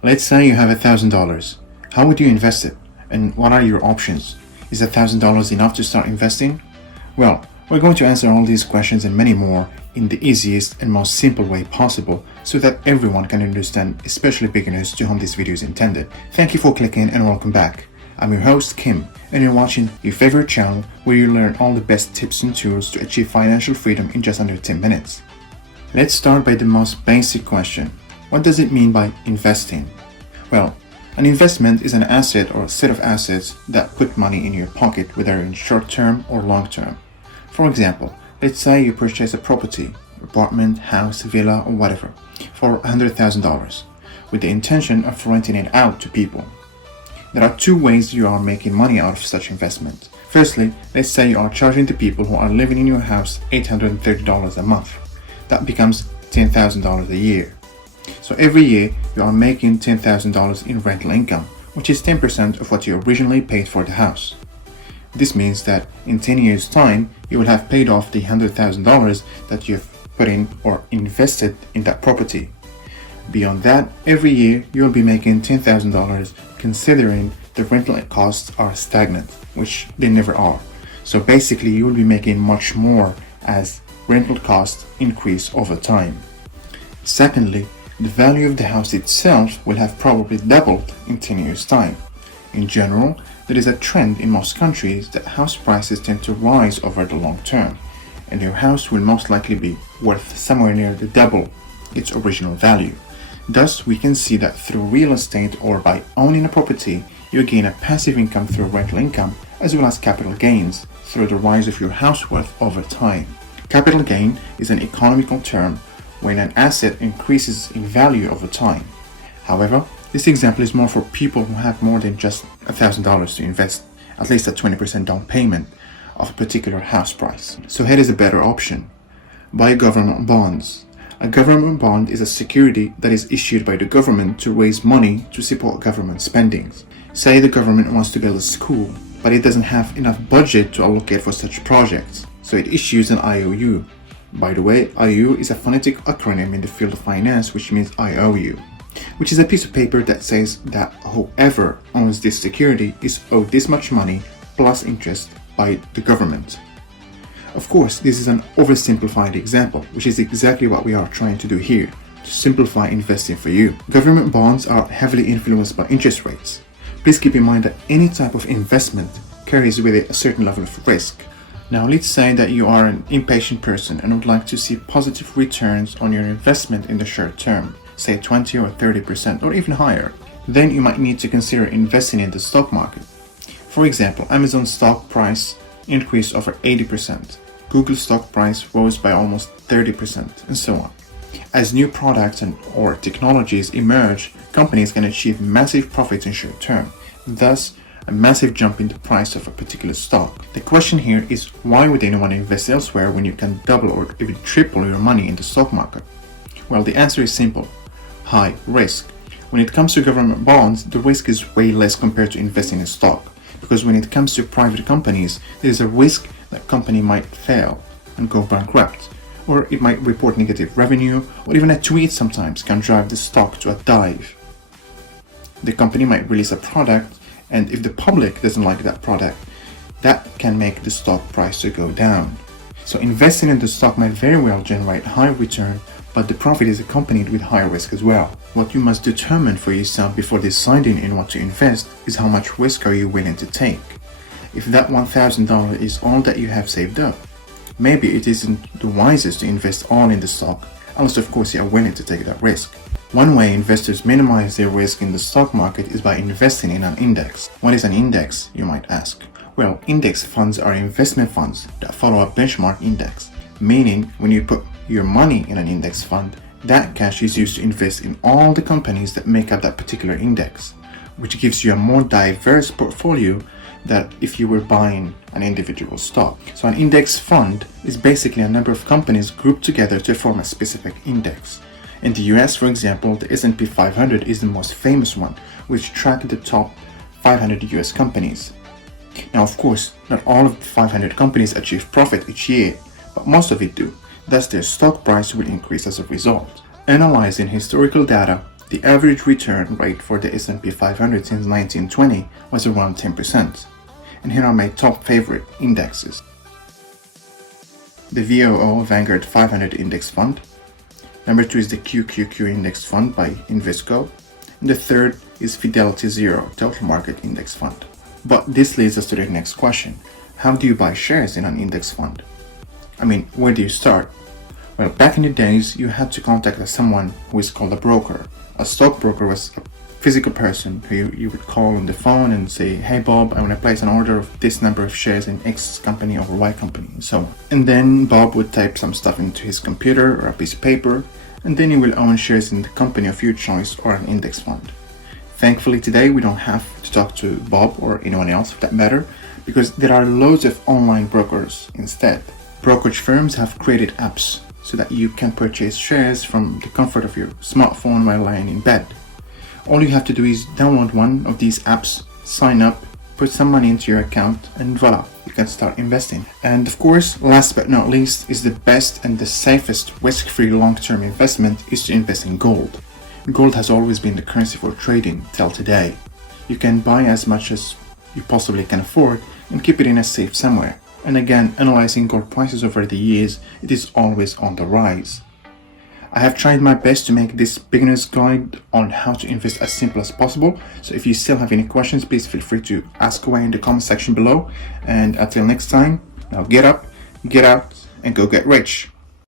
Let's say you have $1,000. How would you invest it? And what are your options? Is $1,000 enough to start investing? Well, we're going to answer all these questions and many more in the easiest and most simple way possible so that everyone can understand, especially beginners to whom this video is intended. Thank you for clicking and welcome back. I'm your host Kim and you're watching your favorite channel where you learn all the best tips and tools to achieve financial freedom in just under 10 minutes. Let's start by the most basic question. What does it mean by investing? Well, an investment is an asset or a set of assets that put money in your pocket, whether in short term or long term. For example, let's say you purchase a property, apartment, house, villa, or whatever, for $100,000 with the intention of renting it out to people. There are two ways you are making money out of such investment. Firstly, let's say you are charging the people who are living in your house $830 a month. That becomes $10,000 a year. So every year you are making $10,000 in rental income, which is 10% of what you originally paid for the house. This means that in 10 years' time, you will have paid off the $100,000 that you've put in or invested in that property. Beyond that, every year you'll be making $10,000 considering the rental costs are stagnant, which they never are. So basically you will be making much more as rental costs increase over time. Secondly, the value of the house itself will have probably doubled in 10 years' time. In general, there is a trend in most countries that house prices tend to rise over the long term, and your house will most likely be worth somewhere near the double its original value. Thus, we can see that through real estate or by owning a property, you gain a passive income through rental income as well as capital gains through the rise of your house worth over time. Capital gain is an economical term when an asset increases in value over time. However, this example is more for people who have more than just $1,000 to invest, at least a 20% down payment of a particular house price. So here is a better option. Buy government bonds. A government bond is a security that is issued by the government to raise money to support government spendings. Say the government wants to build a school, but it doesn't have enough budget to allocate for such projects, so it issues an IOU. By the way, IOU is a phonetic acronym in the field of finance which means I owe you, which is a piece of paper that says that whoever owns this security is owed this much money plus interest by the government. Of course, this is an oversimplified example, which is exactly what we are trying to do here, to simplify investing for you. Government bonds are heavily influenced by interest rates. Please keep in mind that any type of investment carries with it a certain level of risk. Now let's say that you are an impatient person and would like to see positive returns on your investment in the short term, say 20 or 30% or even higher. Then you might need to consider investing in the stock market. For example, Amazon's stock price increased over 80%, Google's stock price rose by almost 30%, and so on. As new products or technologies emerge, companies can achieve massive profits in short term, thus a massive jump in the price of a particular stock. The question here is, why would anyone invest elsewhere when you can double or even triple your money in the stock market? Well, the answer is simple: high risk. When it comes to government bonds, the risk is way less compared to investing in stock, because when it comes to private companies, there is a risk that company might fail and go bankrupt, or it might report negative revenue, or even a tweet sometimes can drive the stock to a dive. The company might release a product, and if the public doesn't like that product, that can make the stock price to go down. So investing in the stock might very well generate high return, but the profit is accompanied with high risk as well. What you must determine for yourself before deciding in what to invest is how much risk are you willing to take. If that $1,000 is all that you have saved up, maybe it isn't the wisest to invest all in the stock, unless of course you are willing to take that risk. One way investors minimize their risk in the stock market is by investing in an index. What is an index, you might ask? Well, index funds are investment funds that follow a benchmark index, meaning when you put your money in an index fund, that cash is used to invest in all the companies that make up that particular index, which gives you a more diverse portfolio than if you were buying an individual stock. So an index fund is basically a number of companies grouped together to form a specific index. In the US, for example, the S&P 500 is the most famous one, which tracks the top 500 US companies. Now, of course, not all of the 500 companies achieve profit each year, but most of it do. Thus, their stock price will increase as a result. Analyzing historical data, The average return rate for the S&P 500 since 1920 was around 10%. And here are my top favorite indexes. The VOO Vanguard 500 Index Fund. Number 2 is the QQQ Index Fund by Invesco. And the third is Fidelity Zero Total Market Index Fund. But this leads us to the next question. How do you buy shares in an index fund? I mean, where do you start? Well, back in the days, you had to contact someone who is called a broker. A stockbroker was a physical person who you would call on the phone and say, "Hey Bob, I want to place an order of this number of shares in X company over Y company," and so on. And then Bob would type some stuff into his computer or a piece of paper, and then you will own shares in the company of your choice or an index fund. Thankfully today we don't have to talk to Bob or anyone else for that matter, because there are loads of online brokers instead. Brokerage firms have created apps so that you can purchase shares from the comfort of your smartphone while lying in bed. All you have to do is download one of these apps, sign up, put some money into your account, and voila, you can start investing. And of course, last but not least, is the best and the safest risk-free long-term investment is to invest in gold. Gold has always been the currency for trading till today. You can buy as much as you possibly can afford and keep it in a safe somewhere. And again, analyzing gold prices over the years, it is always on the rise. I have tried my best to make this beginner's guide on how to invest as simple as possible. So if you still have any questions, please feel free to ask away in the comment section below. And until next time, now get up, get out, and go get rich.